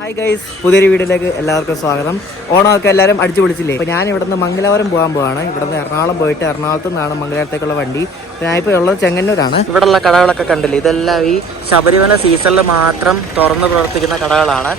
Hi guys, പുതിയൊരു വീഡിയോയിലേക്ക് എല്ലാവർക്കും സ്വാഗതം. ഓണമൊക്കെ എല്ലാവരും അടിച്ചു പൊളിച്ചില്ലേ? അപ്പോൾ ഞാൻ ഇവിടുന്ന് മംഗലാപുരം പോകാൻ പോവാണ്. ഇവിടുന്ന് എറണാകുളം പോയിട്ട് എറണാകുളത്ത് നിന്നാണ് മംഗലാപുരത്തേക്കുള്ള വണ്ടി. ഞാനിപ്പോൾ ഉള്ളത് ചെങ്ങന്നൂരാണ്. ഇവിടെയുള്ള കടകളൊക്കെ കണ്ടില്ലേ? ഇതെല്ലാം ഈ ശബരിമല സീസണിൽ മാത്രം തുറന്ന് പ്രവർത്തിക്കുന്ന കടകളാണ്.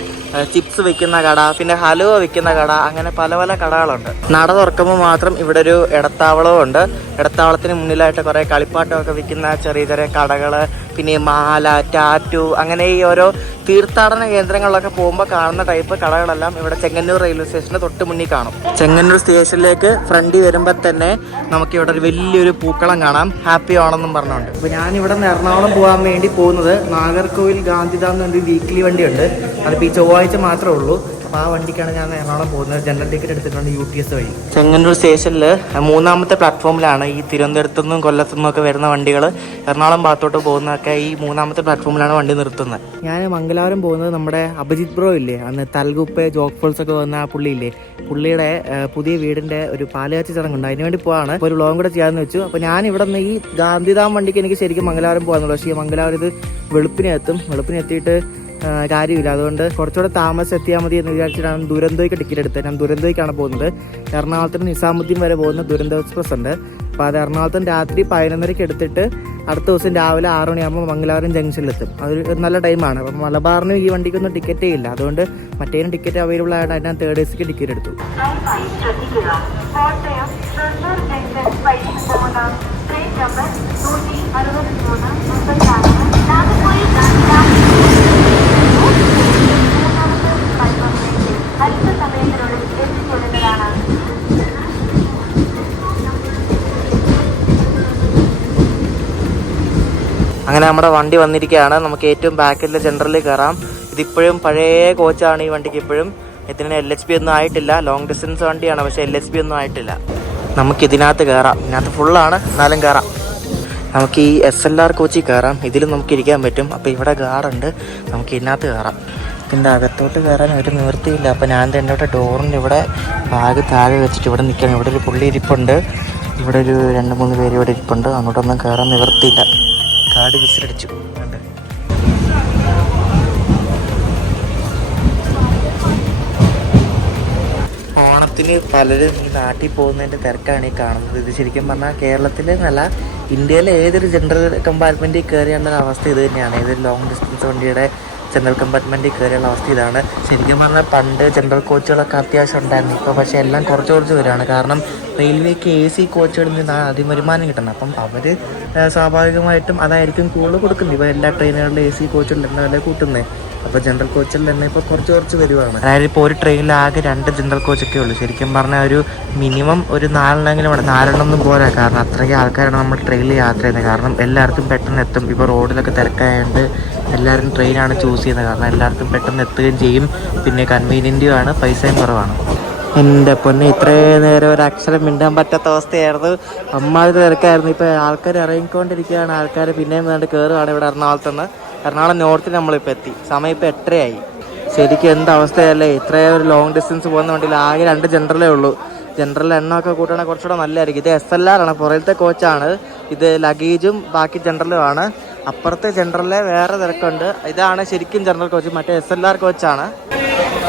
ചിപ്സ് വിൽക്കുന്ന കട, പിന്നെ ഹലുവ വിൽക്കുന്ന കട, അങ്ങനെ പല പല കടകളുണ്ട്. നട തുറക്കുമ്പോൾ മാത്രം ഇവിടെ ഒരു ഇടത്താവളവും ഉണ്ട്. ഇടത്താവളത്തിന് മുന്നിലായിട്ട് കുറേ കളിപ്പാട്ടമൊക്കെ വിൽക്കുന്ന ചെറിയ ചെറിയ കടകൾ, പിന്നെ മാല, ടാറ്റു, അങ്ങനെ ഈ ഓരോ തീർത്ഥാടന കേന്ദ്രങ്ങളിലൊക്കെ പോകുമ്പോൾ കാണുന്ന ടൈപ്പ് കടകളെല്ലാം ഇവിടെ ചെങ്ങന്നൂർ റെയിൽവേ സ്റ്റേഷന് തൊട്ട് മുന്നിൽ കാണും. ചെങ്ങന്നൂർ സ്റ്റേഷനിലേക്ക് ഫ്രണ്ടിൽ വരുമ്പോൾ തന്നെ നമുക്ക് ഇവിടെ ഒരു വലിയൊരു പൂക്കളം കാണാം, ഹാപ്പി ഓണമെന്നും പറഞ്ഞുകൊണ്ട്. അപ്പോൾ ഞാനിവിടെ നിന്ന് എറണാകുളം പോകാൻ വേണ്ടി പോകുന്നത് നാഗർകോവിൽ ഗാന്ധിധാം എന്നൊരു വീക്ക്ലി വണ്ടിയുണ്ട്. അതിപ്പോൾ ഈ ചൊവ്വാഴ്ച മാത്രമേ ഉള്ളൂ. അപ്പോൾ ആ വണ്ടിക്കാണ് ഞാൻ എറണാകുളം പോകുന്നത്. ജനറൽ ടിക്കറ്റ് എടുത്തിട്ടുണ്ട് UTS വഴി. ചെങ്ങന്നൂർ സ്റ്റേഷനിൽ 3ാമത്തെ പ്ലാറ്റ്ഫോമിലാണ് ഈ തിരുവനന്തപുരത്തു നിന്നും കൊല്ലത്തു നിന്നൊക്കെ വരുന്ന വണ്ടികൾ എറണാകുളം ഭാഗത്തോട്ട് പോകുന്നതൊക്കെ ഈ 3ാമത്തെ പ്ലാറ്റ്ഫോമിലാണ് വണ്ടി നിർത്തുന്നത്. ഞാൻ മംഗലാപുരം പോകുന്നത് നമ്മുടെ അഭിജിത് ബ്രോ ഇല്ലേ, അന്ന് തൽഗുപ്പെ ജോഗ് ഫോൾസ് ഒക്കെ വന്ന ആ പുള്ളിയില്ലേ, പുള്ളിയുടെ പുതിയ വീടിൻ്റെ ഒരു പാലുകാച്ചി ചടങ്ങുണ്ട്, അതിന് വേണ്ടി പോവാണ്. ഒരു വ്ളോഗും കൂടെ ചെയ്യാമെന്ന് വെച്ചു. അപ്പോൾ ഞാൻ ഇവിടെ നിന്ന് ഈ ഗാന്ധിധാം വണ്ടിക്ക് എനിക്ക് ശരിക്കും മംഗലാപുരം പോകാമെന്നുള്ളൂ. പക്ഷേ ഈ മംഗലാപുരം ഇത് വെളുപ്പിനെത്തിയിട്ട് കാര്യമില്ല. അതുകൊണ്ട് കുറച്ചുകൂടെ താമസം എത്തിയാൽ മതി എന്ന് വിചാരിച്ചിട്ടാണ് ദുരന്തോയ്ക്ക് ടിക്കറ്റ് എടുത്തത്. ഞാൻ ദുരന്തോയ്ക്കാണ് പോകുന്നത്. എറണാകുളത്തിന് നിസാമുദ്ദീൻ വരെ പോകുന്ന ദുരന്തോ എക്സ്പ്രസ് ഉണ്ട്. അപ്പോൾ അത് എറണാകുളത്തിന് രാത്രി 11:30 എടുത്തിട്ട് അടുത്ത ദിവസം രാവിലെ 6 മണിയാകുമ്പോൾ മംഗലാപുരം ജംഗ്ഷനിലെത്തും. അതൊരു നല്ല ടൈമാണ്. അപ്പം മലബാറിനും ഈ വണ്ടിക്കൊന്നും ടിക്കറ്റേ ഇല്ല. അതുകൊണ്ട് മറ്റേതിനും ടിക്കറ്റ് അവൈലബിൾ ആയിട്ട് ഞാൻ 3rd AC ടിക്കറ്റ് എടുത്തു. അങ്ങനെ നമ്മുടെ വണ്ടി വന്നിരിക്കുകയാണ്. നമുക്ക് ഏറ്റവും ബാക്കിലെ ജനറലിൽ കയറാം. ഇതിപ്പോഴും പഴയ കോച്ചാണ് ഈ വണ്ടിക്ക്. ഇപ്പോഴും ഇതിന് LHP ഒന്നും ആയിട്ടില്ല. ലോങ് ഡിസ്റ്റൻസ് വണ്ടിയാണ്, പക്ഷേ LHP ഒന്നും ആയിട്ടില്ല. നമുക്ക് ഇതിനകത്ത് കയറാം. ഇതിനകത്ത് ഫുള്ളാണ്, എന്നാലും കയറാം. നമുക്ക് ഈ SLR കോച്ചിൽ കയറാം. ഇതിലും നമുക്ക് ഇരിക്കാൻ പറ്റും. അപ്പോൾ ഇവിടെ ഗാർഡുണ്ട്, നമുക്ക് ഇതിനകത്ത് കയറാം. ഇതിൻ്റെ അകത്തോട്ട് കയറാൻ ഒരു നിവൃത്തിയില്ല. അപ്പോൾ ഞാൻ തന്നെ ഇവിടെ ഡോറിൻ്റെ ഇവിടെ ബാഗ് താഴെ വെച്ചിട്ട് ഇവിടെ നിൽക്കണം. ഇവിടെ ഒരു പുള്ളി ഇരിപ്പുണ്ട്, ഇവിടെ ഒരു 2-3 പേര് ഇവിടെ ഇരിപ്പുണ്ട്. അങ്ങോട്ടൊന്നും കയറാൻ നിവൃത്തിയില്ല. കാട് വിസിലടിച്ചു. ഓണത്തിന് പലരും ഈ നാട്ടിൽ പോകുന്നതിൻ്റെ തിരക്കാണ് ഈ കാണുന്നത്. ഇത് ശരിക്കും പറഞ്ഞാൽ കേരളത്തിലെ നല്ല ഇന്ത്യയിലെ ഏതൊരു ജനറൽ കമ്പാർട്ട്മെൻറ്റിൽ കയറിയുള്ള അവസ്ഥ ഇത് തന്നെയാണ്. ഏതൊരു ലോങ് ഡിസ്റ്റൻസ് വണ്ടിയുടെ ജനറൽ കമ്പാർട്ട്മെൻറ്റിൽ കയറിയുള്ള അവസ്ഥ ഇതാണ്. ശരിക്കും പറഞ്ഞാൽ പണ്ട് ജനറൽ കോച്ചുകളൊക്കെ അത്യാവശ്യം ഉണ്ടായിരുന്നു. ഇപ്പോൾ പക്ഷേ എല്ലാം കുറച്ച് വരികയാണ്. കാരണം റെയിൽവേക്ക് AC കോച്ചുകളിൽ നിന്നാണ് ആദ്യം വരുമാനം കിട്ടുന്നത്. അപ്പം അവർ സ്വാഭാവികമായിട്ടും അതായിരിക്കും കൂടുതൽ കൊടുക്കുന്നത്. ഇപ്പോൾ എല്ലാ ട്രെയിനുകളിലും AC കോച്ചുകളിൽ തന്നെ വില കൂട്ടുന്നത്. അപ്പോൾ ജനറൽ കോച്ചിൽ തന്നെ ഇപ്പോൾ കുറച്ച് വരുവാണ്. അതായത് ഇപ്പോൾ ഒരു ട്രെയിനിൽ ആകെ 2 ജനറൽ കോച്ചൊക്കെ ഉള്ളൂ. ശരിക്കും പറഞ്ഞാൽ ഒരു മിനിമം ഒരു 4 വേണം. 4 പോരാ. കാരണം അത്രയ്ക്ക് ആൾക്കാരാണ് നമ്മൾ ട്രെയിനിൽ യാത്ര ചെയ്യുന്നത്. കാരണം എല്ലായിടത്തും പെട്ടെന്ന് എത്തും. ഇപ്പോൾ റോഡിലൊക്കെ തിരക്കായതുകൊണ്ട് എല്ലാവരും ട്രെയിനാണ് ചൂസ് ചെയ്യുന്നത്. കാരണം എല്ലായിടത്തും പെട്ടെന്ന് എത്തുകയും ചെയ്യും. പിന്നെ കൺവീനിയൻറ്റും ആണ്, പൈസയും കുറവാണ്. എൻ്റെ പൊന്നെ, ഇത്രയും നേരം ഒരു അക്ഷരം മിണ്ടാൻ പറ്റാത്ത അവസ്ഥയായിരുന്നു. അമ്മാതിരി തിരക്കായിരുന്നു. ഇപ്പോൾ ആൾക്കാർ ഇറങ്ങിക്കൊണ്ടിരിക്കുകയാണ്. ആൾക്കാർ പിന്നെയും വേണ്ടി കയറുകയാണ് ഇവിടെ എറണാകുളത്തുനിന്ന്. എറണാകുളം നോർത്തിൽ നമ്മളിപ്പോൾ എത്തി. സമയം ഇപ്പോൾ 8:30 ശരിക്കും എന്ത് അവസ്ഥയല്ലേ? ഇത്രയും ഒരു ലോങ് ഡിസ്റ്റൻസ് പോകുന്ന വണ്ടിയിൽ ആകെ 2 ജനറലേ ഉള്ളൂ. ജനറൽ എണ്ണമൊക്കെ കൂട്ടുകയാണെങ്കിൽ കുറച്ചുകൂടെ നല്ലതായിരിക്കും. ഇത് SLR ആണ്, പുറത്തെ കോച്ചാണ്. ഇത് ലഗേജും ബാക്കി ജനറലുമാണ്. അപ്പുറത്തെ ജനറലിലെ വേറെ തിരക്കുണ്ട്. ഇതാണ് ശരിക്കും ജനറൽ കോച്ച്, മറ്റേ SLR കോച്ചാണ്.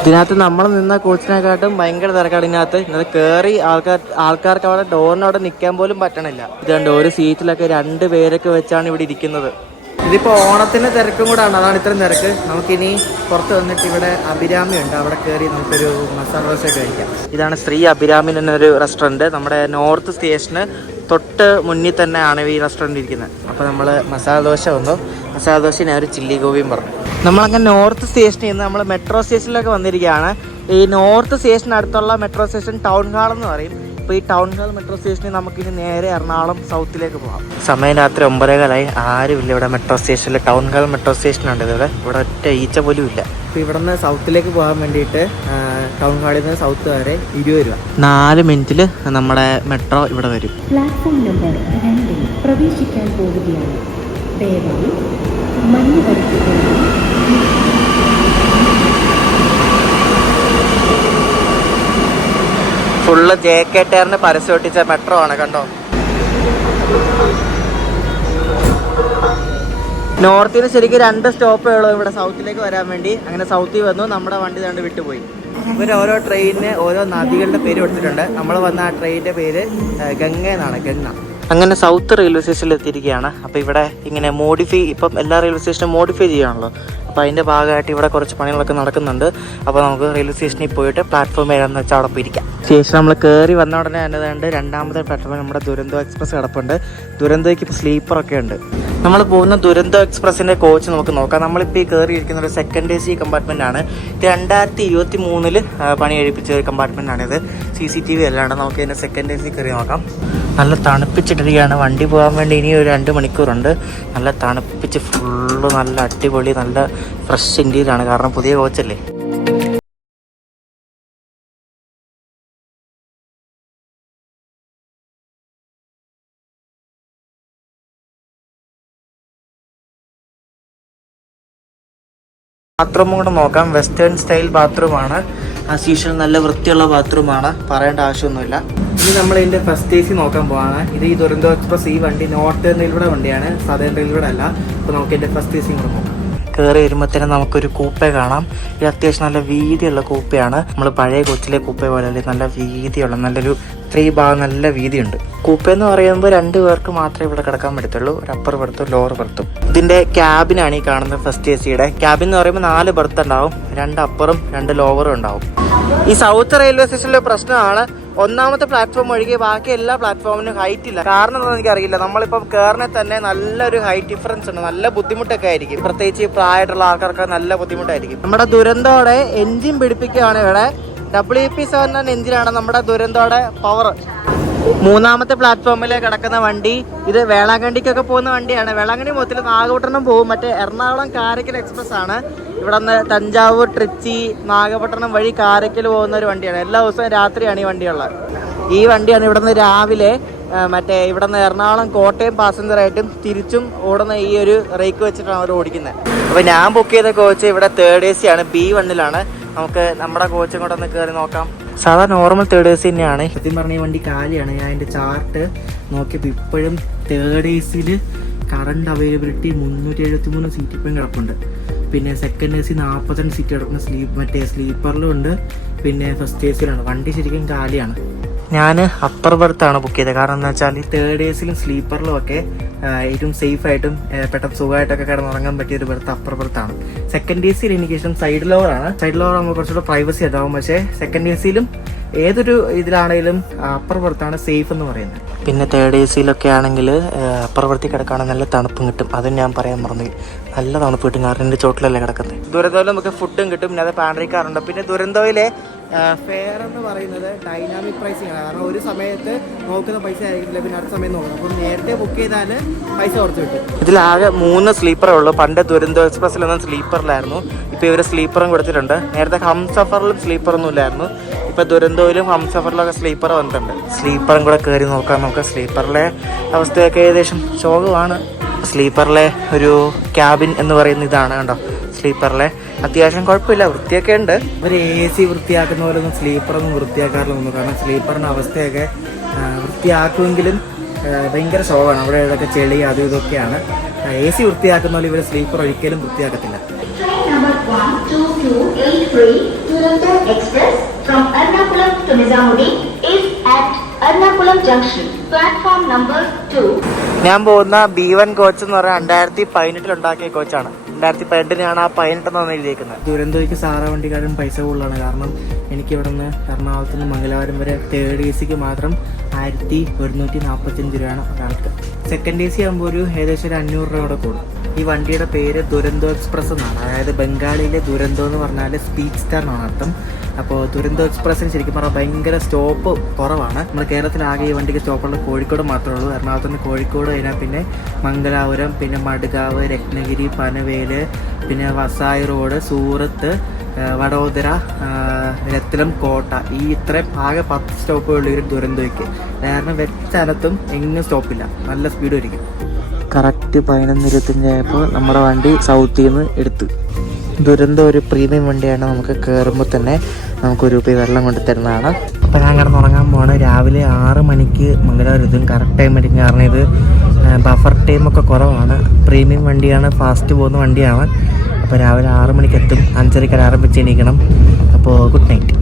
ഇതിനകത്ത് നമ്മൾ നിന്ന കോച്ചിനെക്കാട്ടും ഭയങ്കര തിരക്കാണ്. ഇതിനകത്ത് കയറി ആൾക്കാർക്ക് അവിടെ ഡോറിനവിടെ നിൽക്കാൻ പോലും പറ്റണില്ല. ഇതുകൊണ്ട് ഒരു സീറ്റിലൊക്കെ 2 പേരൊക്കെ വെച്ചാണ് ഇവിടെ ഇരിക്കുന്നത്. ഇതിപ്പോൾ ഓണത്തിൻ്റെ തിരക്കും കൂടെ ആണ്, അതാണ് ഇത്രയും തിരക്ക്. നമുക്കിനി പുറത്ത് വന്നിട്ട് ഇവിടെ അഭിരാമി ഉണ്ട്, അവിടെ കയറി നമുക്കൊരു മസാല ദോശ കഴിക്കാം. ഇതാണ് ശ്രീ അഭിരാമി എന്നൊരു റെസ്റ്റോറൻറ്റ്. നമ്മുടെ നോർത്ത് സ്റ്റേഷന് തൊട്ട് മുന്നിൽ തന്നെയാണ് ഈ റെസ്റ്റോറൻറ്റ് ഇരിക്കുന്നത്. അപ്പോൾ നമ്മൾ മസാല ദോശ വന്നു. മസാല ദോശ ഞാൻ ഒരു ചില്ലി ഗോപിയും പറഞ്ഞു. നമ്മളങ്ങനെ നോർത്ത് സ്റ്റേഷനിൽ നിന്ന് നമ്മൾ മെട്രോ സ്റ്റേഷനിലൊക്കെ വന്നിരിക്കുകയാണ്. ഈ നോർത്ത് സ്റ്റേഷന് അടുത്തുള്ള മെട്രോ സ്റ്റേഷൻ ടൗൺ ഹാൾ എന്ന് പറയും. അപ്പോൾ ഈ ടൗൺ ഹാൾ മെട്രോ സ്റ്റേഷനിൽ നമുക്കിനി നേരെ എറണാകുളം സൗത്തിലേക്ക് പോകാം. സമയം രാത്രി 9:15. ആരുമില്ല ഇവിടെ മെട്രോ സ്റ്റേഷനിൽ. ടൗൺ ഹാൾ മെട്രോ സ്റ്റേഷനുണ്ട്. ഇവിടെ ഒറ്റ ഈച്ച പോലും ഇല്ല. അപ്പോൾ ഇവിടെ നിന്ന് സൗത്തിലേക്ക് പോകാൻ വേണ്ടിയിട്ട് ടൗൺ ഹാളിൽ നിന്ന് സൗത്ത് വരെ 20 രൂപ. 4 മിനിറ്റിൽ നമ്മുടെ മെട്രോ ഇവിടെ വരും. പ്ലാറ്റ്ഫോം നമ്പർ 2 പ്രവേശിക്കാൻ പോവുകയാണ്. ദയവായി മഞ്ഞ് വരയ്ക്കുക. ഫുള്ള് JK ടയറിന് പരസ്യം ഒട്ടിച്ച മെട്രോ ആണ്, കണ്ടോ. നോർത്തിൽ നിന്ന് ശരിക്കും 2 സ്റ്റോപ്പേ ഉള്ളൂ ഇവിടെ സൗത്തിലേക്ക് വരാൻ വേണ്ടി. അങ്ങനെ സൗത്തിൽ വന്നു, നമ്മുടെ വണ്ടി കണ്ട് വിട്ടുപോയി. ഇവർ ഓരോ ട്രെയിനിന് ഓരോ നദികളുടെ പേര് കൊടുത്തിട്ടുണ്ട്. നമ്മൾ വന്ന ആ ട്രെയിനിൻ്റെ പേര് ഗംഗ എന്നാണ്, ഗംഗ. അങ്ങനെ സൗത്ത് റെയിൽവേ സ്റ്റേഷനിൽ എത്തിയിരിക്കുകയാണ്. അപ്പോൾ ഇവിടെ ഇങ്ങനെ മോഡിഫൈ, ഇപ്പം എല്ലാ റെയിൽവേ സ്റ്റേഷനും മോഡിഫൈ ചെയ്യുകയാണല്ലോ. അപ്പോൾ അതിൻ്റെ ഭാഗമായിട്ട് ഇവിടെ കുറച്ച് പണികളൊക്കെ നടക്കുന്നുണ്ട്. അപ്പോൾ നമുക്ക് റെയിൽവേ സ്റ്റേഷനിൽ പോയിട്ട് പ്ലാറ്റ്ഫോം ഏതാണെന്ന് വെച്ചാൽ അവിടെ പോയിരിക്കാം. സ്റ്റേഷൻ നമ്മൾ കയറി വന്ന ഉടനെ തന്നെ രണ്ടാമത്തെ പ്ലാറ്റ്ഫോമിൽ നമ്മുടെ ദുരന്തോ എക്സ്പ്രസ് കിടപ്പുണ്ട്. ദുരന്തോയ്ക്ക് ഇപ്പോൾ സ്ലീപ്പറൊക്കെ ഉണ്ട്. നമ്മൾ പോകുന്ന ദുരന്തോ എക്സ്പ്രസിൻ്റെ കോച്ച് നമുക്ക് നോക്കാം. നമ്മളിപ്പോൾ ഈ കയറിയിരിക്കുന്ന ഒരു സെക്കൻഡ് AC കമ്പാർട്ട്മെൻ്റ് ആണ്. ഇത് 2023 പണി കഴിപ്പിച്ച ഒരു കമ്പാർട്ട്മെൻ്റാണിത്. CCTV അല്ലാണ്ട് നമുക്ക് ഇതിൻ്റെ സെക്കൻഡ് AC കയറി നോക്കാം. നല്ല തണുപ്പിച്ചിട്ടിരിക്കുകയാണ്. വണ്ടി പോകാൻ വേണ്ടി ഇനി ഒരു 2 മണിക്കൂറുണ്ട്. നല്ല തണുപ്പിച്ച് ഫുള്ള് നല്ല അടിപൊളി നല്ല ഫ്രഷ് ഇന്ത്യയിലാണ്, കാരണം പുതിയ കോച്ചല്ലേ. ബാത്റൂമും കൂടെ നോക്കാം. വെസ്റ്റേൺ സ്റ്റൈൽ ബാത്റൂമാണ്. ആസ് യൂഷ്വൽ നല്ല വൃത്തിയുള്ള ബാത്റൂമാണ്, പറയേണ്ട ആവശ്യമൊന്നുമില്ല. ഇനി നമ്മൾ ഇതിൻ്റെ ഫസ്റ്റ് AC നോക്കാൻ പോവാണ്. ഇത് ഈ ദുരന്തോ എക്സ്പ്രസ് ഈ വണ്ടി നോർത്തേൺ റെയിൽവേയുടെ വണ്ടിയാണ്, സദേൺ റെയിൽവേയുടെ അല്ല. അപ്പോൾ നമുക്ക് ഇതിൻ്റെ ഫസ്റ്റ് AC കൂടെ നോക്കാം. കയറി വരുമ്പോൾ തന്നെ നമുക്കൊരു കൂപ്പെ കാണാം. ഇത് അത്യാവശ്യം നല്ല വീതിയുള്ള കൂപ്പയാണ്. നമ്മൾ പഴയ കൊച്ചിലെ കൂപ്പെ പോലെ അല്ലേ, നല്ല വീതിയുള്ള നല്ലൊരു 3 ഭാഗം നല്ല വീതിയുണ്ട്. കൂപ്പെ എന്ന് പറയുമ്പോൾ 2 പേർക്ക് മാത്രമേ ഇവിടെ കിടക്കാൻ പറ്റത്തുള്ളൂ, ഒരു അപ്പർ ബർത്തും ലോവർ ബർത്തും. ഇതിൻ്റെ ക്യാബിനാണ് ഈ കാണുന്നത് ഫസ്റ്റ് ACയുടെ. ക്യാബിൻ എന്ന് പറയുമ്പോൾ 4 ബർത്ത് ഉണ്ടാവും, 2 അപ്പറും 2 ലോവറും ഉണ്ടാവും. ഈ സൗത്ത് റെയിൽവേ സ്റ്റേഷനിലെ പ്രശ്നമാണ്, ഒന്നാമത്തെ പ്ലാറ്റ്ഫോം ഒഴികെ ബാക്കി എല്ലാ പ്ലാറ്റ്ഫോമിനും ഹൈറ്റ് ഇല്ല. കാരണം എന്താണെന്ന് എനിക്കറിയില്ല. നമ്മളിപ്പം കയറിനെ തന്നെ നല്ലൊരു ഹൈറ്റ് ഡിഫറൻസ് ഉണ്ട്, നല്ല ബുദ്ധിമുട്ടൊക്കെ ആയിരിക്കും. പ്രത്യേകിച്ച് പ്രായമായിട്ടുള്ള ആൾക്കാർക്ക് നല്ല ബുദ്ധിമുട്ടായിരിക്കും. നമ്മുടെ ദുരന്തോടെ എൻജിൻ പിടിപ്പിക്കുകയാണ് ഇവിടെ. WP7 എഞ്ചിനാണ് നമ്മുടെ ദുരന്തോടെ പവർ. 3ാമത്തെ പ്ലാറ്റ്ഫോമിൽ കിടക്കുന്ന വണ്ടി ഇത് വേളാങ്കണ്ണിക്കൊക്കെ പോകുന്ന വണ്ടിയാണ്. വേളാങ്കണ്ണി മൊത്തത്തിൽ നാഗപട്ടണം പോകും. മറ്റേ എറണാകുളം കാരക്കൽ എക്സ്പ്രസ് ആണ്. ഇവിടെ നിന്ന് തഞ്ചാവൂർ, ട്രിച്ചി, നാഗപട്ടണം വഴി കാരക്കൽ പോകുന്ന ഒരു വണ്ടിയാണ്. എല്ലാ ദിവസവും രാത്രിയാണ് ഈ വണ്ടിയുള്ളത്. ഈ വണ്ടിയാണ് ഇവിടെ നിന്ന് രാവിലെ മറ്റേ ഇവിടെ നിന്ന് എറണാകുളം കോട്ടയം പാസഞ്ചറായിട്ടും തിരിച്ചും ഓടുന്ന ഈ ഒരു റേക്ക് വെച്ചിട്ടാണ് അവർ ഓടിക്കുന്നത്. അപ്പോൾ ഞാൻ ബുക്ക് ചെയ്ത കോച്ച് ഇവിടെ 3rd AC ആണ്, B1-ലാണ്. നമുക്ക് നമ്മുടെ കോച്ചും കൂടെ ഒന്ന് കയറി നോക്കാം. സാധാ നോർമൽ 3rd AC തന്നെയാണ്. സത്യം പറഞ്ഞ ഈ വണ്ടി കാലിയാണ്. ഞാൻ അതിൻ്റെ ചാർട്ട് നോക്കിയപ്പോൾ ഇപ്പോഴും 3rd ACയിൽ കറണ്ട് അവൈലബിലിറ്റി 373 സീറ്റ് ഇപ്പം കിടപ്പുണ്ട്. പിന്നെ സെക്കൻഡ് AC 42 സീറ്റ് കിടക്കുന്ന മറ്റേ സ്ലീപ്പറിലും ഉണ്ട്, പിന്നെ ഫസ്റ്റ് ACയിലുണ്ട്. വണ്ടി ശരിക്കും കാലിയാണ്. ഞാൻ അപ്പർ ബർത്താണ് ബുക്ക് ചെയ്തത്. കാരണം എന്താ വെച്ചാൽ ഈ 3rd ACയിലും സ്ലീപ്പറിലും ഒക്കെ ഏറ്റവും സേഫായിട്ടും പെട്ടെന്ന് സുഖമായിട്ടൊക്കെ കിടന്നുറങ്ങാൻ പറ്റിയൊരു ബർത്ത് അപ്പർ ബർത്താണ്. സെക്കൻഡ് ACയിൽ എനിക്ക് ഇഷ്ടം സൈഡ് ലോവറാണ്. സൈഡ് ലോവർ ആകുമ്പോൾ കുറച്ചുകൂടെ പ്രൈവസി ഉണ്ടാവും. പക്ഷേ സെക്കൻഡ് ACയിലും ഏതൊരു ഇതിലാണെങ്കിലും അപ്പർ ബർത്താണ് സേഫ് എന്ന് പറയുന്നത്. പിന്നെ 3rd ACയിലൊക്കെ ആണെങ്കിൽ അപ്പർ ബർത്തിൽ കിടക്കുകയാണെങ്കിൽ നല്ല തണുപ്പും കിട്ടും. അതും ഞാൻ പറയാൻ മറന്നു, നല്ല തണുപ്പ് കിട്ടും. കാരണം എൻ്റെ ചോട്ടിലല്ലേ കിടക്കുന്നത്. ദുരന്തോയിൽ നമുക്ക് ഫുഡും കിട്ടും, പിന്നെ അത് പാൻട്രിക്കാറുണ്ട്. പിന്നെ ദുരന്തോയിലെ ഫെയർ എന്ന് പറയുന്നത് ഡൈനാമിക് പ്രൈസിങ് ആണ്. കാരണം ഒരു സമയത്ത് നോക്കുന്ന പൈസ ആയിരിക്കില്ല, പിന്നെ അടുത്ത സമയം നോക്കണം. അപ്പം നേരത്തെ ബുക്ക് ചെയ്താൽ പൈസ കുറച്ച് കിട്ടും. ഇതിലാകെ 3 സ്ലീപ്പറേ ഉള്ളൂ. പണ്ട് ദുരന്തോ എക്സ്പ്രസ്സിലൊന്നും സ്ലീപ്പറിലായിരുന്നു. ഇപ്പോൾ ഇവർ സ്ലീപ്പറും കൊടുത്തിട്ടുണ്ട്. നേരത്തെ ഹംസഫറിലും സ്ലീപ്പറൊന്നും ഇല്ലായിരുന്നു. ഇപ്പോൾ ദുരന്തോയിലും ഹംസഫറിലൊക്കെ സ്ലീപ്പർ വന്നിട്ടുണ്ട്. സ്ലീപ്പറും കൂടെ കയറി നോക്കാം നമുക്ക്. സ്ലീപ്പറിലെ അവസ്ഥയൊക്കെ ഏകദേശം ശോകമാണ്. സ്ലീപ്പറിലെ ഒരു ക്യാബിൻ എന്ന് പറയുന്ന ഇതാണ് കണ്ടോ. സ്ലീപ്പറിലെ അത്യാവശ്യം കുഴപ്പമില്ല, വൃത്തിയൊക്കെ ഉണ്ട്. ഇവർ AC വൃത്തിയാക്കുന്ന പോലെ ഒന്നും സ്ലീപ്പറൊന്നും വൃത്തിയാക്കാറില്ല. കാരണം സ്ലീപ്പറിൻ്റെ അവസ്ഥയൊക്കെ വൃത്തിയാക്കുമെങ്കിലും ഭയങ്കര ശോകമാണ്. അവിടെ ഇതൊക്കെ ചെളി അതും ഇതൊക്കെയാണ്. AC വൃത്തിയാക്കുന്ന പോലെ ഇവർ സ്ലീപ്പർ ഒരിക്കലും വൃത്തിയാക്കത്തില്ല. ഞാൻ പോകുന്ന B1 കോച്ച് എന്ന് പറഞ്ഞാൽ 2018 ഉണ്ടാക്കിയ കോച്ചാണ്. 2018 ആ 18 എഴുതിയിരിക്കുന്നത്. ദുരന്തോയ്ക്ക് സാറാ വണ്ടിക്കാരൻ പൈസ കൂടുതലാണ്. കാരണം എനിക്ക് ഇവിടെ നിന്ന് എറണാകുളത്ത് നിന്ന് മംഗലാപുരം വരെ 3rd ACക്ക് മാത്രം 1145 രൂപയാണ് ഒരാൾക്ക്. സെക്കൻഡ് AC ആകുമ്പോൾ ഒരു ഏകദേശം ഒരു 500 രൂപ കൂടെ കൂടും. ഈ വണ്ടിയുടെ പേര് ദുരന്തോ എക്സ്പ്രസ് എന്നാണ്. അതായത് ബംഗാളിയിലെ ദുരന്തോ എന്ന് പറഞ്ഞാൽ സ്പീഡ് സ്റ്റാർ എന്നാണ് അർത്ഥം. അപ്പോൾ ദുരന്തോ എക്സ്പ്രസ്സിന് ശരിക്കും പറഞ്ഞാൽ ഭയങ്കര സ്റ്റോപ്പ് കുറവാണ്. നമ്മുടെ കേരളത്തിലാകെ ഈ വണ്ടിക്ക് സ്റ്റോപ്പുള്ളത് കോഴിക്കോട് മാത്രമേ ഉള്ളൂ. എറണാകുളത്ത് നിന്ന് കോഴിക്കോട് കഴിഞ്ഞാൽ പിന്നെ മംഗലാപുരം, പിന്നെ മഡ്ഗാവ്, രത്നഗിരി, പനവേല്, പിന്നെ വസായി റോഡ്, സൂറത്ത്, വഡോദര, രത്നം, കോട്ട, ഈ ഇത്രയും ആകെ 10 സ്റ്റോപ്പുള്ള ഒരു ദുരന്തോയ്ക്ക്. കാരണം വെച്ചാലത്തും എങ്ങും സ്റ്റോപ്പില്ല, നല്ല സ്പീഡ് ആയിരിക്കും. കറക്റ്റ് 11:25 ആയപ്പോൾ നമ്മുടെ വണ്ടി സൗത്തിൽ നിന്ന് എടുത്തു. ദുരന്തം ഒരു പ്രീമിയം വണ്ടിയാണ്. നമുക്ക് കയറുമ്പോൾ തന്നെ നമുക്കൊരു രൂപ വെള്ളം കൊണ്ട് തരുന്നതാണ്. അപ്പോൾ ഞാൻ കിടന്നുറങ്ങാൻ പോവാണ്. രാവിലെ 6 മണിക്ക് മംഗലാപുരം എത്തും. കറക്റ്റ് ടൈം ആയിരിക്കും. കാരണം ഇത് ബഫർ ടൈമൊക്കെ കുറവാണ്. പ്രീമിയം വണ്ടിയാണ്, ഫാസ്റ്റ് പോകുന്ന വണ്ടിയാണ്. അപ്പോൾ രാവിലെ 6 മണിക്ക് എത്തും, 5:30 അലാറം വെച്ച് എണീക്കണം. അപ്പോൾ ഗുഡ് നൈറ്റ്.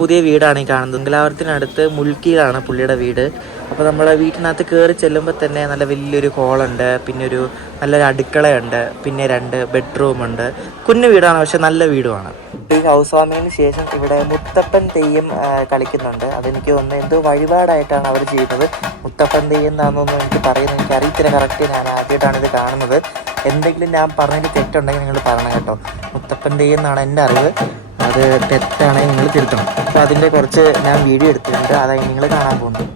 പുതിയ വീടാണ് ഈ കാണുന്നത്. മംഗലാപുരത്തിനടുത്ത് മുൾക്കിയിലാണ് പുള്ളിയുടെ വീട്. അപ്പോൾ നമ്മൾ വീട്ടിനകത്ത് കയറി ചെല്ലുമ്പോൾ തന്നെ നല്ല വലിയൊരു ഹോളുണ്ട്, പിന്നെ ഒരു നല്ലൊരു അടുക്കളയുണ്ട്, പിന്നെ 2 ബെഡ്റൂമുണ്ട്. കുഞ്ഞു വീടാണ്, പക്ഷെ നല്ല വീടുമാണ്. ഈ ഹൗസ് വാമിങ്ങിന് ശേഷം ഇവിടെ മുത്തപ്പൻ തെയ്യം കളിക്കുന്നുണ്ട്. അതെനിക്ക് തോന്നുന്നത് എന്തോ വഴിപാടായിട്ടാണ് അവർ ചെയ്യുന്നത്. മുത്തപ്പൻ തെയ്യം എന്നാണെന്നൊന്നും എനിക്ക് പറയുന്നത് എനിക്ക് അറിയത്തില്ല കറക്റ്റ്. ഞാൻ ആദ്യമായിട്ടാണ് ഇത് കാണുന്നത്. എന്തെങ്കിലും ഞാൻ പറഞ്ഞതിൽ തെറ്റുണ്ടെങ്കിൽ നിങ്ങൾ പറയണം കേട്ടോ. മുത്തപ്പൻ തെയ്യം എന്നാണ് എൻ്റെ അറിവ്. അത് തെറ്റാണെങ്കിൽ നിങ്ങൾ തിരുത്തണം. അപ്പോൾ അതിൻ്റെ കുറച്ച് ഞാൻ വീഡിയോ എടുത്തിട്ടുണ്ട്, അതായി നിങ്ങൾ കാണാൻ പോകുന്നത്.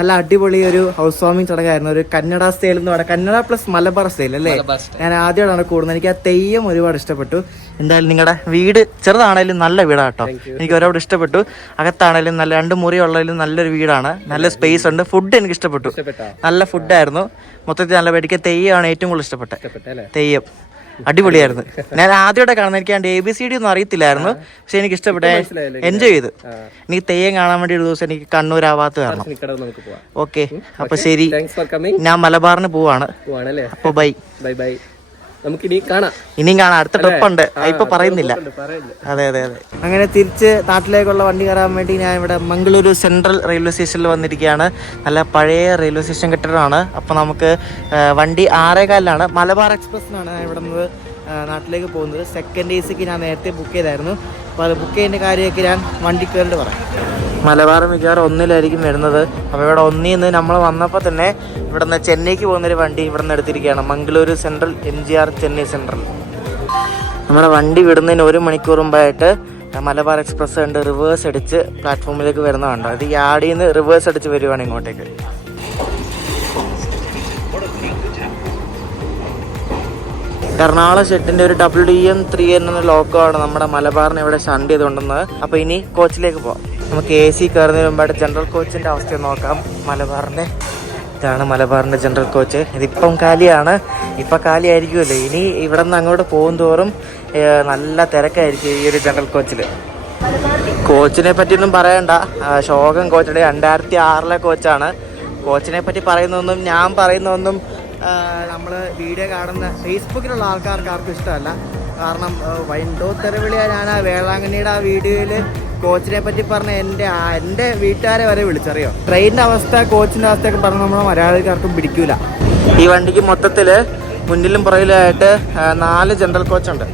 നല്ല അടിപൊളി ഒരു ഹൗസ് വാമിങ് ചടങ്ങായിരുന്നു. ഒരു കന്നഡ സ്റ്റൈൽ എന്ന് പറയാം, കന്നഡ പ്ലസ് മലബാർ സ്റ്റൈൽ അല്ലേ. ഞാൻ ആദ്യമായിട്ടാണ് കൂടുന്നത്. എനിക്ക് ആ തെയ്യം ഒരുപാട് ഇഷ്ടപ്പെട്ടു. എന്തായാലും നിങ്ങളുടെ വീട് ചെറുതാണേലും നല്ല വീടാട്ടോ, എനിക്ക് ഒരുപാട് ഇഷ്ടപ്പെട്ടു. അകത്താണേലും നല്ല 2 മുറി ഉള്ളതിലും നല്ലൊരു വീടാണ്, നല്ല സ്പേസ് ഉണ്ട്. ഫുഡ് എനിക്ക് ഇഷ്ടപ്പെട്ടു, നല്ല ഫുഡായിരുന്നു. മൊത്തത്തിൽ നല്ല പേടിക്ക്. തെയ്യമാണ് ഏറ്റവും കൂടുതൽ ഇഷ്ടപ്പെട്ടത്. തെയ്യം അടിപൊളിയായിരുന്നു. ഞാൻ ആദ്യമായിട്ട് കാണുന്നത്. എനിക്ക് അതിന്റെ ABCD ഒന്നും അറിയത്തില്ലായിരുന്നു, പക്ഷെ എനിക്ക് ഇഷ്ടപ്പെട്ടു, എൻജോയ് ചെയ്തു. എനിക്ക് തെയ്യം കാണാൻ വേണ്ടി ഒരു ദിവസം എനിക്ക് കണ്ണൂരാവാത്ത കാരണം. ഓക്കെ, അപ്പൊ ശരി, ഞാൻ മലബാറിന് പോവാണ്. അപ്പൊ ബൈ ബൈ. ഇനിയും കാണാം. അടുത്ത ട്രിപ്പ് ഉണ്ട്, ഇപ്പൊ പറയുന്നില്ല. അതെ. അങ്ങനെ തിരിച്ച് നാട്ടിലേക്കുള്ള വണ്ടി കയറാൻ വേണ്ടി ഞാൻ ഇവിടെ മംഗളൂരു സെൻട്രൽ റെയിൽവേ സ്റ്റേഷനിൽ വന്നിരിക്കുകയാണ്. നല്ല പഴയ റെയിൽവേ സ്റ്റേഷൻ കെട്ടിടമാണ്. അപ്പോൾ നമുക്ക് വണ്ടി 6:15 മലബാർ എക്സ്പ്രസ്സിനാണ് ഞാൻ ഇവിടെ നിന്ന് നാട്ടിലേക്ക് പോകുന്നത്. സെക്കൻഡ് AC ഞാൻ നേരത്തെ ബുക്ക് ചെയ്തായിരുന്നു. അപ്പോൾ അത് ബുക്ക് ചെയ്യുന്ന കാര്യമൊക്കെ ഞാൻ വണ്ടി കയറിയിട്ട് പറയാം. മലബാർ മിക്കവാറും 1-ലായിരിക്കും വരുന്നത്. അപ്പോൾ ഇവിടെ 1-ൽ നിന്ന് നമ്മൾ വന്നപ്പോൾ തന്നെ ഇവിടെ നിന്ന് ചെന്നൈക്ക് പോകുന്നൊരു വണ്ടി ഇവിടെ നിന്ന് എടുത്തിരിക്കുകയാണ്. Mangaluru central MGR Chennai central. നമ്മുടെ വണ്ടി വിടുന്നതിന് 1 മണിക്കൂർ മുമ്പായിട്ട് മലബാർ എക്സ്പ്രസ് കണ്ട് റിവേഴ്സ് അടിച്ച് പ്ലാറ്റ്ഫോമിലേക്ക് വരുന്നതുണ്ട്. അത് യാർഡിൽ നിന്ന് റിവേഴ്സ് അടിച്ച് വരുവാണ് ഇങ്ങോട്ടേക്ക്. എറണാകുളം ഷെഡിൻ്റെ ഒരു WDM3N എന്ന ലോക്കമാണ് നമ്മുടെ മലബാറിനെ ഇവിടെ ഷണ്ട് ചെയ്തുകൊണ്ടുവന്നത്. അപ്പോൾ ഇനി കോച്ചിലേക്ക് പോകാം. നമുക്ക് AC കയറുന്നതിന് മുമ്പായിട്ട് ജനറൽ കോച്ചിൻ്റെ അവസ്ഥ നോക്കാം. ഇതാണ് മലബാറിൻ്റെ ജനറൽ കോച്ച്. ഇതിപ്പം കാലിയാണ്, ഇപ്പം കാലിയായിരിക്കുമല്ലോ. ഇനി ഇവിടെ നിന്ന് അങ്ങോട്ട് പോകും തോറും നല്ല തിരക്കായിരിക്കും ഈ ഒരു ജനറൽ കോച്ചിൽ. കോച്ചിനെ പറ്റിയൊന്നും പറയണ്ട, ശോകം കോച്ചുടെ 2006-ലെ കോച്ചാണ്. കോച്ചിനെ പറ്റി പറയുന്നതൊന്നും ഞാൻ പറയുന്നതൊന്നും നമ്മൾ വീഡിയോ കാണുന്ന ഫേസ്ബുക്കിലുള്ള ആൾക്കാർക്ക് ആർക്കും ഇഷ്ടമല്ല. കാരണം വൈൻഡോ തെരവിളിയാ ഞാൻ ആ വേളാങ്കണ്ണിയുടെ ആ വീഡിയോയിൽ കോച്ചിനെ പറ്റി പറഞ്ഞ എൻ്റെ വീട്ടുകാരെ വരെ വിളിച്ചറിയോ. ട്രെയിനിൻ്റെ അവസ്ഥ, കോച്ചിൻ്റെ അവസ്ഥയൊക്കെ പറഞ്ഞാൽ നമ്മളെ മലയാളിക്കാർക്കും പിടിക്കൂല. ഈ വണ്ടിക്ക് മൊത്തത്തിൽ മുന്നിലും പുറകിലായിട്ട് 4 ജനറൽ കോച്ചുണ്ട്.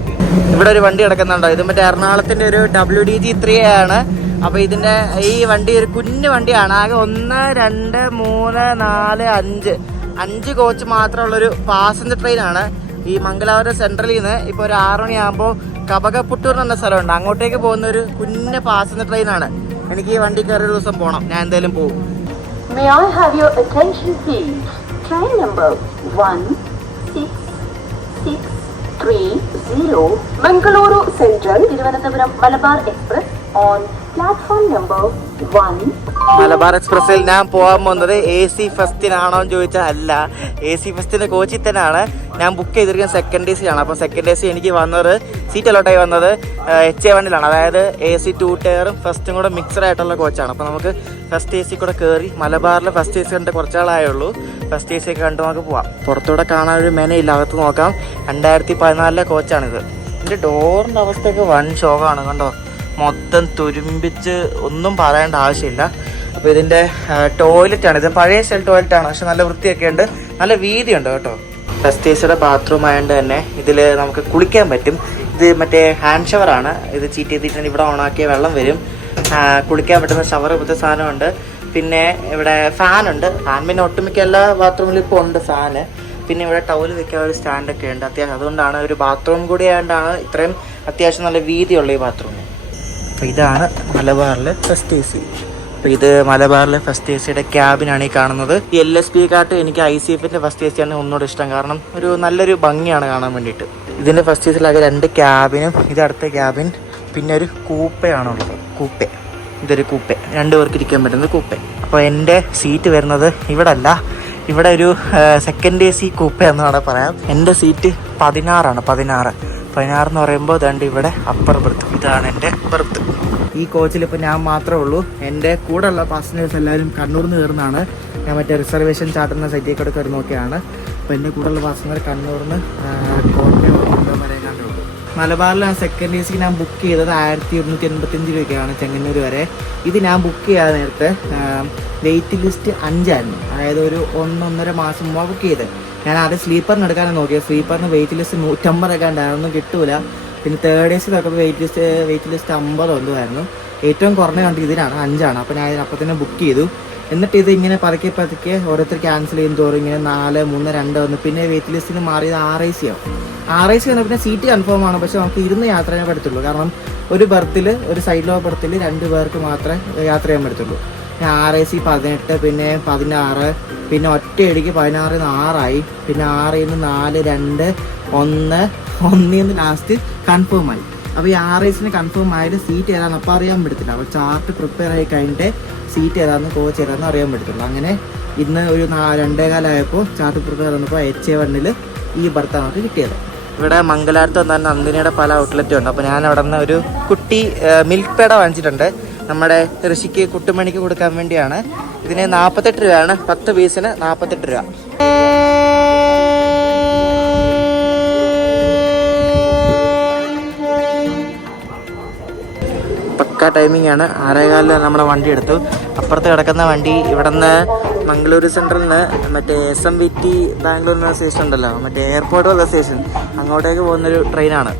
ഇവിടെ ഒരു വണ്ടി കിടക്കുന്നുണ്ടോ, ഇത് മറ്റേ എറണാകുളത്തിൻ്റെ ഒരു WDG3 ആണ്. അപ്പോൾ ഇതിൻ്റെ ഈ വണ്ടി ഒരു കുഞ്ഞു വണ്ടിയാണ്. ആകെ 1, 2, 3, 4, 5 കോച്ച് മാത്രമുള്ളൊരു പാസഞ്ചർ ട്രെയിനാണ്. ഈ മംഗലാപുരം സെൻട്രലിൽ നിന്ന് ഇപ്പോൾ ഒരു 6 മണിയാകുമ്പോൾ കബകപ്പുട്ടൂർ എന്ന സ്ഥലമുണ്ട്, അങ്ങോട്ടേക്ക് പോകുന്ന ഒരു കുഞ്ഞ് പാസഞ്ചർ ട്രെയിനാണ്. എനിക്ക് ഈ വണ്ടി കയറി ഒരു ദിവസം പോകണം. ഞാൻ എന്തായാലും പോകും. May I have your attention please? Train number 1660 Mangaluru Central Thiruvananthapuram Malabar Express on platform number 1. Malabar എക്സ്പ്രസ്സിൽ ഞാൻ പോകാൻ പോകുന്നത് AC ഫസ്റ്റിനാണോ എന്ന് ചോദിച്ചാൽ അല്ല, AC ഫസ്റ്റിൻ്റെ കോച്ചിൽ തന്നെയാണ്. ഞാൻ ബുക്ക് ചെയ്തിരിക്കുന്നത് സെക്കൻഡ് AC ആണ്. അപ്പോൾ സെക്കൻഡ് AC എനിക്ക് വന്നത് സീറ്റ് അലോട്ടായി വന്നത് HA1-ലാണ്. അതായത് AC 2 ടയറും ഫസ്റ്റും കൂടെ മിക്സഡ് ആയിട്ടുള്ള കോച്ചാണ്. അപ്പോൾ നമുക്ക് ഫസ്റ്റ് AC കൂടെ കയറി മലബാറിൽ ഫസ്റ്റ് AC കണ്ട് കുറച്ചാളായുള്ളൂ. ഫസ്റ്റ് AC ഒക്കെ കണ്ട് നമുക്ക് പോവാം. പുറത്തൂടെ കാണാൻ ഒരു മെനയില്ല, അകത്ത് നോക്കാം. 2014-ലെ കോച്ചാണിത്. ഇതിൻ്റെ ഡോറിൻ്റെ അവസ്ഥയൊക്കെ വൻ ശോകമാണ് കണ്ടോ, മൊത്തം തുരുമ്പിച്ച് ഒന്നും പറയേണ്ട ആവശ്യമില്ല. അപ്പോൾ ഇതിൻ്റെ ടോയ്ലറ്റാണ്, ഇത് പഴയ സ്റ്റൈൽ ടോയ്ലറ്റാണ്, പക്ഷെ നല്ല വൃത്തിയൊക്കെ ഉണ്ട്, നല്ല വീതിയുണ്ട് കേട്ടോ. ഫസ്റ്റ് AC-യുടെ ബാത്റൂം ആയതുകൊണ്ട് തന്നെ ഇതിൽ നമുക്ക് കുളിക്കാൻ പറ്റും. ഇത് മറ്റേ ഹാൻഡ് ഷവറാണ്. ഇത് ചീറ്റ് ചെയ്തിട്ട് ഇവിടെ ഓണാക്കിയ വെള്ളം വരും. കുളിക്കാൻ പറ്റുന്ന ഷവർ ഇപ്പോഴത്തെ സാധനമുണ്ട്. പിന്നെ ഇവിടെ ഫാനുണ്ട്. ഫാൻ പിന്നെ ഒട്ടുമിക്ക എല്ലാ ബാത്റൂമിലും ഇപ്പോൾ ഉണ്ട് ഫാന്. പിന്നെ ഇവിടെ ടവൽ വെക്കാൻ ഒരു സ്റ്റാൻഡൊക്കെ ഉണ്ട് അത്യാവശ്യം. അതുകൊണ്ടാണ് ഒരു ബാത്റൂം കൂടി ആയതുകൊണ്ടാണ് ഇത്രയും അത്യാവശ്യം നല്ല വീതിയുള്ള ഈ ബാത്റൂം. അപ്പോൾ ഇതാണ് മലബാറിലെ ഫസ്റ്റ് AC. അപ്പോൾ ഇത് മലബാറിലെ ഫസ്റ്റ് AC-യുടെ ക്യാബിനാണ് ഈ കാണുന്നത്. ഈ LSP-ക്കാട്ട് എനിക്ക് ICF-ൻ്റെ ഫസ്റ്റ് AC-ആണ് ഒന്നുകൂടെ ഇഷ്ടം. കാരണം ഒരു നല്ലൊരു ഭംഗിയാണ് കാണാൻ വേണ്ടിയിട്ട്. ഇതിൻ്റെ ഫസ്റ്റ് AC-ലാകെ 2 ക്യാബിനും ഇത് അടുത്ത ക്യാബിൻ, പിന്നെ ഒരു കൂപ്പയാണുള്ളത്. കൂപ്പെ, ഇതൊരു കൂപ്പെ, 2 പേർക്ക് ഇരിക്കാൻ പറ്റുന്ന കൂപ്പെ. അപ്പോൾ എൻ്റെ സീറ്റ് വരുന്നത് ഇവിടെ അല്ല, ഇവിടെ ഒരു സെക്കൻഡ് AC കൂപ്പ എന്ന് വേണമെങ്കിൽ പറയാം. എൻ്റെ സീറ്റ് 16 എന്ന് പറയുമ്പോൾ ദണ്ട് ഇവിടെ അപ്പർ ബെർത്ത്. ഇതാണ് എൻ്റെ ബെർത്ത്. ഈ കോച്ചിൽ ഇപ്പോൾ ഞാൻ മാത്രമേ ഉള്ളൂ. എൻ്റെ കൂടെയുള്ള പാസഞ്ചേഴ്സ് എല്ലാവരും കണ്ണൂരിൽ നിന്ന് കയറുന്നതാണ്. ഞാൻ മറ്റേ റിസർവേഷൻ ചാർട്ടുന്ന സൈറ്റിൽ കൂടെ കയറി നോക്കിയാണ്. അപ്പോൾ എൻ്റെ കൂടെയുള്ള പാസഞ്ചർ കണ്ണൂരിൽ നിന്ന് കോട്ടയം വരെ കണ്ടുള്ളൂ. മലബാറിൽ ഞാൻ സെക്കൻഡ് AC ഞാൻ ബുക്ക് ചെയ്തത് 1185 രൂപയ്ക്കാണ് ചെങ്ങന്നൂർ വരെ. ഇത് ഞാൻ ബുക്ക് ചെയ്യാതെ നേരത്തെ വെയിറ്റ് ലിസ്റ്റ് 5 ആയിരുന്നു. അതായത് ഒരു 1-1.5 മാസം മുമ്പ് ബുക്ക് ചെയ്ത്. ഞാൻ ആദ്യം സ്ലീപ്പറിന് എടുക്കാനാണ് നോക്കിയത്. സ്ലീപ്പറിന് വെയിറ്റ് ലിസ്റ്റ് 150 ഒക്കെ ഉണ്ടായിരുന്നു, കിട്ടൂല. പിന്നെ തേർഡ് AC നോക്കുമ്പോൾ വെയിറ്റ് ലിസ്റ്റ് 50 ഒന്നുമായിരുന്നു. ഏറ്റവും കുറഞ്ഞ കണ്ട് ഇതിനാണ് 5. അപ്പോൾ ഞാൻ അപ്പം തന്നെ ബുക്ക് ചെയ്തു. എന്നിട്ട് ഇത് ഇങ്ങനെ പതുക്കെ ഓരോരുത്തർ ക്യാൻസൽ ചെയ്യും തോറും ഇങ്ങനെ 4, 3, 2 വന്നു. പിന്നെ വെയിറ്റ് ലിസ്റ്റിന് മാറിയത് 6 AC ആവും. 6 AC വന്നാൽ പിന്നെ സീറ്റ് കൺഫേം ആണ്, പക്ഷെ നമുക്ക് ഇരുന്ന് യാത്ര ചെയ്യാൻ പറ്റത്തുള്ളൂ. കാരണം ഒരു ബർത്തിൽ, ഒരു സൈഡിലോ ബർത്തിൽ 2 പേർക്ക് മാത്രമേ യാത്ര ചെയ്യാൻ പറ്റത്തുള്ളൂ. പിന്നെ RAC 18, പിന്നെ 16, പിന്നെ ഒറ്റയടിക്ക് 16 6ആയി, പിന്നെ 6 4 2 1 ലാസ്റ്റ് കൺഫേം ആയി. അപ്പോൾ ഈ RACന് കൺഫേം ആയത് സീറ്റ് ഏതാണെന്ന് അപ്പോൾ അറിയാൻ പറ്റത്തില്ല. അപ്പോൾ ചാർട്ട് പ്രിപ്പയർ ആയി കഴിഞ്ഞിട്ട് സീറ്റ് ഏതാണെന്ന് കോച്ച് ഏതാണെന്ന് അറിയാൻ പറ്റത്തുള്ളൂ. അങ്ങനെ ഇന്ന് ഒരു 2:15 ആയപ്പോൾ ചാർട്ട് പ്രിപ്പയർ വന്നപ്പോൾ HA1 ഈ ബർത്താണ് നമുക്ക് കിട്ടിയത്. ഇവിടെ മംഗലാപുരത്ത് വന്നാൽ നന്ദിനിയുടെ പല ഔട്ട്ലെറ്റും ഉണ്ട്. അപ്പോൾ ഞാൻ അവിടെ നിന്ന് ഒരു കുട്ടി മിൽക്ക് പേട വാങ്ങിച്ചിട്ടുണ്ട്. നമ്മുടെ ഋഷിക്ക് കുട്ടുമണിക്ക് കൊടുക്കാൻ വേണ്ടിയാണ്. ഇതിന് 48 രൂപയാണ്, 10 പീസിന് 48 രൂപ. പക്ക ടൈമിംഗ് ആണ്. 6:15 നമ്മുടെ വണ്ടി എടുത്തു. അപ്പുറത്ത് കിടക്കുന്ന വണ്ടി ഇവിടെ നിന്ന് മംഗളൂരു സെൻട്രലിൽ നിന്ന് മറ്റേ SMVT ബാംഗ്ലൂർ സ്റ്റേഷൻ ഉണ്ടല്ലോ, മറ്റേ എയർപോർട്ട് ഉള്ള സ്റ്റേഷൻ, അങ്ങോട്ടേക്ക് പോകുന്നൊരു ട്രെയിനാണ്.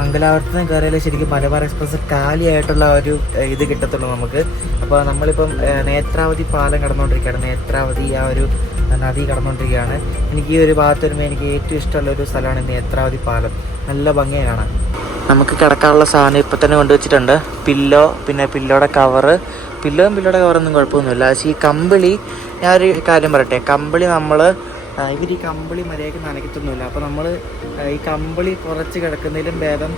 മംഗലാപുരത്ത് നിന്ന് കയറിയാൽ ശരിക്കും മലബാർ എക്സ്പ്രസ് കാലിയായിട്ടുള്ള ഒരു ഇത് കിട്ടത്തുള്ളൂ നമുക്ക്. അപ്പോൾ നമ്മളിപ്പം നേത്രാവതി പാലം കടന്നുകൊണ്ടിരിക്കുകയാണ്. നേത്രാവതി ആ ഒരു നദി കടന്നുകൊണ്ടിരിക്കുകയാണ്. എനിക്ക് ഈ ഒരു ഭാഗത്ത് വരുമ്പോൾ എനിക്ക് ഏറ്റവും ഇഷ്ടമുള്ള ഒരു സ്ഥലമാണ് നേത്രാവതി പാലം. നല്ല ഭംഗിയാണ് കാണാൻ. നമുക്ക് കിടക്കാനുള്ള സാധനം ഇപ്പം തന്നെ കൊണ്ടുവച്ചിട്ടുണ്ട്. പില്ലോ, പിന്നെ പില്ലോയുടെ കവറ്. പില്ലോയുടെ കവറൊന്നും കുഴപ്പമൊന്നുമില്ല. പക്ഷേ ഈ കമ്പിളി, ഞാനൊരു കാര്യം പറയട്ടെ, കമ്പിളി നമ്മൾ ഇവർ ഈ കമ്പിളി മര്യാദയ്ക്ക് നനയ്ക്കത്തൊന്നുമില്ല. അപ്പോൾ നമ്മൾ ഈ കമ്പിളി കുറച്ച് കിടക്കുന്നതിലും ഭേദം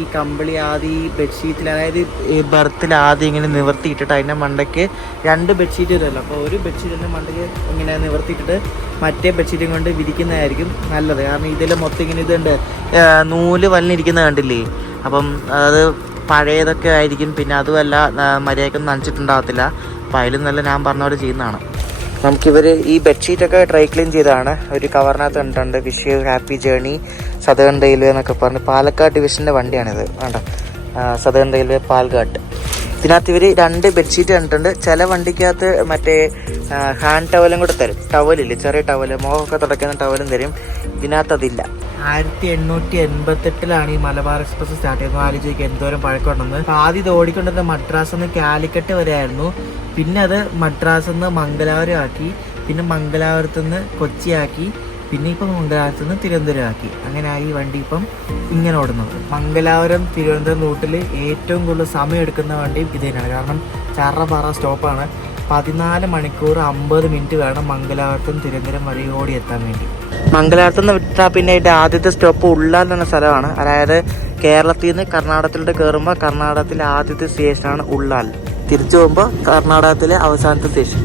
ഈ കമ്പിളി ആദ്യം ഈ ബെഡ്ഷീറ്റിൽ, അതായത് ഈ ബർത്തിൽ ആദ്യം ഇങ്ങനെ നിവർത്തിയിട്ടിട്ട് അതിൻ്റെ മണ്ടയ്ക്ക് 2 ബെഡ്ഷീറ്റ് വരുമല്ലോ, അപ്പോൾ ഒരു ബെഡ്ഷീറ്റിൻ്റെ മണ്ടയ്ക്ക് ഇങ്ങനെ നിവർത്തിയിട്ടിട്ട് മറ്റേ ബെഡ്ഷീറ്റും കൊണ്ട് വിരിക്കുന്നതായിരിക്കും നല്ലത്. കാരണം ഇതിൽ മൊത്തം ഇങ്ങനെ ഇതുണ്ട്, നൂല് വലിഞ്ഞിരിക്കുന്നത് കണ്ടില്ലേ. അപ്പം അത് പഴയതൊക്കെ ആയിരിക്കും. പിന്നെ അതുമല്ല മര്യാദയ്ക്കൊന്നും നനച്ചിട്ടുണ്ടാകത്തില്ല. അപ്പോൾ അതിലും നല്ല ഞാൻ പറഞ്ഞ പോലെ ചെയ്യുന്നതാണ്. നമുക്കിവർ ഈ ബെഡ്ഷീറ്റൊക്കെ ഡ്രൈ ക്ലീൻ ചെയ്തതാണ്. ഒരു കവറിനകത്ത് കണ്ടിട്ടുണ്ട് wish you happy journey southern railway എന്നൊക്കെ പറഞ്ഞ്. പാലക്കാട് ഡിവിഷൻ്റെ വണ്ടിയാണിത്. വേണ്ട, സദേൺ റെയിൽവേ പാലക്കാട്. ഇതിനകത്ത് ഇവർ 2 ബെഡ്ഷീറ്റ് കണ്ടിട്ടുണ്ട്. ചില വണ്ടിക്കകത്ത് മറ്റേ ഹാൻഡ് ടവലും കൂടെ തരും. ടവലില്ലേ, ചെറിയ ടവല്, മുഖമൊക്കെ തുടയ്ക്കുന്ന ടവലും തരും. ഇതിനകത്ത് അതില്ല. 1888 ഈ മലബാർ എക്സ്പ്രസ് സ്റ്റാർട്ട് ചെയ്യുന്നത്. ആലോചിക്കുക എന്തോരം പഴക്കമുണ്ടെന്ന്. ആദ്യം ഇത് ഓടിക്കൊണ്ടിരുന്ന മദ്രാസിൽ നിന്ന് കാലിക്കറ്റ് വരെ ആയിരുന്നു. പിന്നെ അത് മദ്രാസിൽ നിന്ന് മംഗലാപുരം ആക്കി, പിന്നെ മംഗലാപുരത്ത് നിന്ന് കൊച്ചിയാക്കി, പിന്നെ ഇപ്പം മംഗലാപുരത്ത് നിന്ന് തിരുവനന്തപുരം ആക്കി. അങ്ങനെ ഈ വണ്ടി ഇപ്പം ഇങ്ങനെ ഓടുന്നത്. മംഗലാപുരം തിരുവനന്തപുരം റൂട്ടിൽ ഏറ്റവും കൂടുതൽ സമയം എടുക്കുന്ന വണ്ടിയും ഇത് തന്നെയാണ്. കാരണം ചറപാറ സ്റ്റോപ്പാണ്. 14 മണിക്കൂർ 50 മിനിറ്റ് വേണം മംഗലാപുരത്തും തിരുവനന്തപുരം വരെ ഓടി എത്താൻ വേണ്ടി. മംഗലാപുരത്ത് നിന്ന് വിട്ടാൽ പിന്നെ ഇതിൻ്റെ ആദ്യത്തെ സ്റ്റോപ്പ് ഉള്ളാൽ എന്ന സ്ഥലമാണ്. അതായത് കേരളത്തിൽ നിന്ന് കർണാടകത്തിലോട്ട് കയറുമ്പോൾ കർണാടകത്തിലെ ആദ്യത്തെ സ്റ്റേഷനാണ് ഉള്ളാൽ. തിരിച്ചു പോകുമ്പോൾ കർണാടകത്തിലെ അവസാനത്തെ സ്റ്റേഷൻ.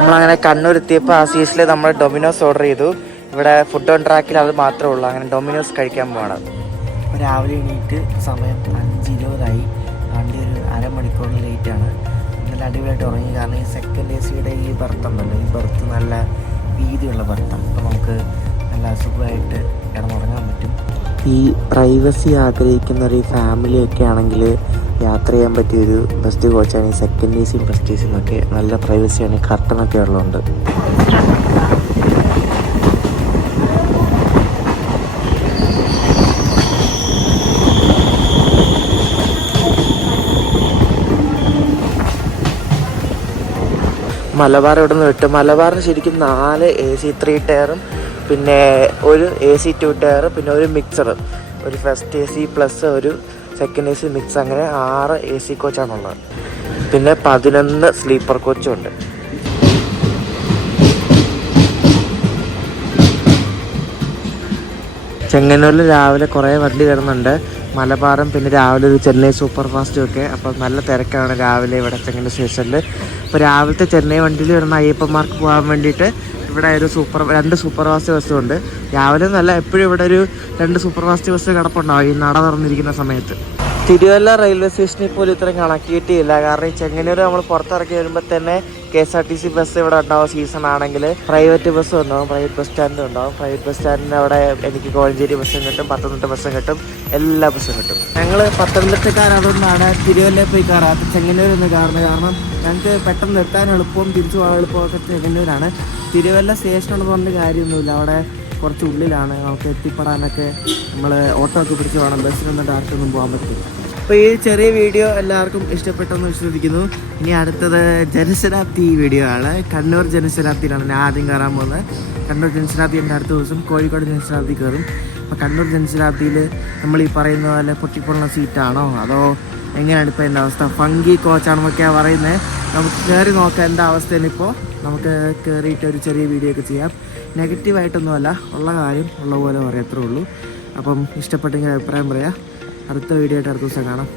നമ്മളങ്ങനെ കണ്ണൂർ എത്തിയപ്പോൾ ആ സീസിൽ നമ്മൾ ഡൊമിനോസ് ഓർഡർ ചെയ്തു. ഇവിടെ ഫുഡ് ഓൺ ട്രാക്കിൽ അത് മാത്രമേ ഉള്ളൂ. അങ്ങനെ ഡൊമിനോസ് കഴിക്കാൻ പോകണം. രാവിലെ എണീറ്റ് സമയം 5:20 വണ്ടി ഒരു അരമണിക്കൂറിന് ലേറ്റാണ്. നല്ല അടിപൊളിയായിട്ട് ഉറങ്ങി. കാരണം ഈ സെക്കൻഡ് AC ഈ ബർത്ത് ഉണ്ടല്ലോ, ഈ ബർത്ത് നല്ല വീതിയുള്ള ബർത്താണ്. അപ്പോൾ നമുക്ക് നല്ല സുഖമായിട്ട് കിടന്നുറങ്ങാൻ പറ്റും. ഈ പ്രൈവസി ആഗ്രഹിക്കുന്ന ഒരു ഫാമിലിയൊക്കെ ആണെങ്കിൽ യാത്ര ചെയ്യാൻ പറ്റിയൊരു ബെസ്റ്റ് കോച്ചാണ് ഈ സെക്കൻഡ് AC ഫസ്റ്റ് AC എന്നൊക്കെ. നല്ല പ്രൈവസിയാണ്, കർട്ടനൊക്കെ ഉള്ളതുകൊണ്ട്. മലബാർ ഇവിടെ നിന്ന് വിട്ട്. മലബാറിന് ശരിക്കും 4 AC 3 ടയറും പിന്നെ ഒരു AC 2 ടയർ, പിന്നെ ഒരു മിക്സർ, ഒരു ഫസ്റ്റ് AC പ്ലസ് ഒരു സെക്കൻഡ് AC മിക്സ്, അങ്ങനെ 6 AC കോച്ചാണുള്ളത്. പിന്നെ 11 സ്ലീപ്പർ കോച്ചും ഉണ്ട്. ചെങ്ങന്നൂരിൽ രാവിലെ കുറേ വണ്ടി കിടന്നുണ്ട്. മലബാറും പിന്നെ രാവിലെ ഒരു ചെന്നൈ സൂപ്പർ ഫാസ്റ്റും ഒക്കെ. അപ്പോൾ നല്ല തിരക്കാണ് രാവിലെ ഇവിടെ ചെങ്ങന്നൂർ സ്റ്റേഷനിൽ. അപ്പോൾ രാവിലത്തെ ചെന്നൈ വണ്ടിയിൽ വരുന്ന അയ്യപ്പന്മാർക്ക് പോകാൻ വേണ്ടിയിട്ട് ഇവിടെ ഒരു 2 സൂപ്പർ ഫാസ്റ്റ് ബസ്സുണ്ട്. രാവിലെ എന്നല്ല, എപ്പോഴും ഇവിടെ ഒരു 2 സൂപ്പർ ഫാസ്റ്റ് ബസ് കിടപ്പുണ്ടാവും ഈ നട തുറന്നിരിക്കുന്ന സമയത്ത്. തിരുവല്ല റെയിൽവേ സ്റ്റേഷനിൽ പോലും ഇത്രയും കണക്ടിവിറ്റി ഇല്ല. കാരണം ഈ ചെങ്ങന്നൂർ നമ്മൾ പുറത്തിറക്കി വരുമ്പോൾ തന്നെ KSRTC ബസ് ഇവിടെ ഉണ്ടാവും. സീസൺ ആണെങ്കിൽ പ്രൈവറ്റ് ബസ്സും ഉണ്ടാവും, പ്രൈവറ്റ് ബസ് സ്റ്റാൻഡും ഉണ്ടാവും. പ്രൈവറ്റ് ബസ് സ്റ്റാൻഡിൻ്റെ അവിടെ എനിക്ക് കോഴഞ്ചേരി ബസ്സും കിട്ടും, പത്തനംതിട്ട ബസ്സും കിട്ടും, എല്ലാ ബസ്സും കിട്ടും. ഞങ്ങൾ പത്തനംതിട്ടക്കാരായതുകൊണ്ടാണ് തിരുവല്ലയിൽ പോയി കയറാത്ത ചെങ്ങന്നൂരൊന്ന് കയറുന്നത്. കാരണം ഞങ്ങൾക്ക് പെട്ടെന്ന് എത്താൻ എളുപ്പവും തിരിച്ചു പോകാൻ എളുപ്പമൊക്കെ ചെങ്ങന്നൂരാണ്. തിരുവല്ല സ്റ്റേഷനെന്ന് പറഞ്ഞ കാര്യമൊന്നുമില്ല, അവിടെ കുറച്ച് ഉള്ളിലാണ്. നമുക്ക് എത്തിപ്പെടാനൊക്കെ നമ്മൾ ഓട്ടോ ഒക്കെ പിടിച്ച് വേണം, ബസ്സിനൊന്നും ഡയറക്റ്റൊന്നും പോകാൻ പറ്റില്ല. അപ്പോൾ ഈ ചെറിയ വീഡിയോ എല്ലാവർക്കും ഇഷ്ടപ്പെട്ടെന്ന് വിശ്വസിക്കുന്നു. ഇനി അടുത്തത് ജനശതാബ്ദി വീഡിയോ ആണ്. കണ്ണൂർ ജനശതാബ്ദിയിലാണ് ഞാൻ ആദ്യം കയറാൻ പോകുന്നത്. കണ്ണൂർ ജനശതാബ്ദി എൻ്റെ അടുത്ത ദിവസം കോഴിക്കോട് ജനശതാബ്ദി കയറും. അപ്പോൾ കണ്ണൂർ ജനശതാബ്ദിയിൽ നമ്മൾ ഈ പറയുന്ന പോലെ പൊട്ടിപ്പൊളുന്ന സീറ്റാണോ അതോ എങ്ങനെയാണ് ഇപ്പോൾ എൻ്റെ അവസ്ഥ? ഫങ്കി കോച്ചാണെന്നൊക്കെയാണ് പറയുന്നത്. നമുക്ക് കയറി നോക്കാം എന്താ അവസ്ഥയാണ്. ഇപ്പോൾ നമുക്ക് കയറിയിട്ട് ഒരു ചെറിയ വീഡിയോ ഒക്കെ ചെയ്യാം. നെഗറ്റീവായിട്ടൊന്നുമല്ല, ഉള്ള കാര്യം ഉള്ള പോലെ പറയത്രേ ഉള്ളൂ. അപ്പം ഇഷ്ടപ്പെട്ടെങ്കിൽ അഭിപ്രായം പറയാം. അടുത്ത വീഡിയോ ആയിട്ട് അടുത്ത ദിവസം കാണാം.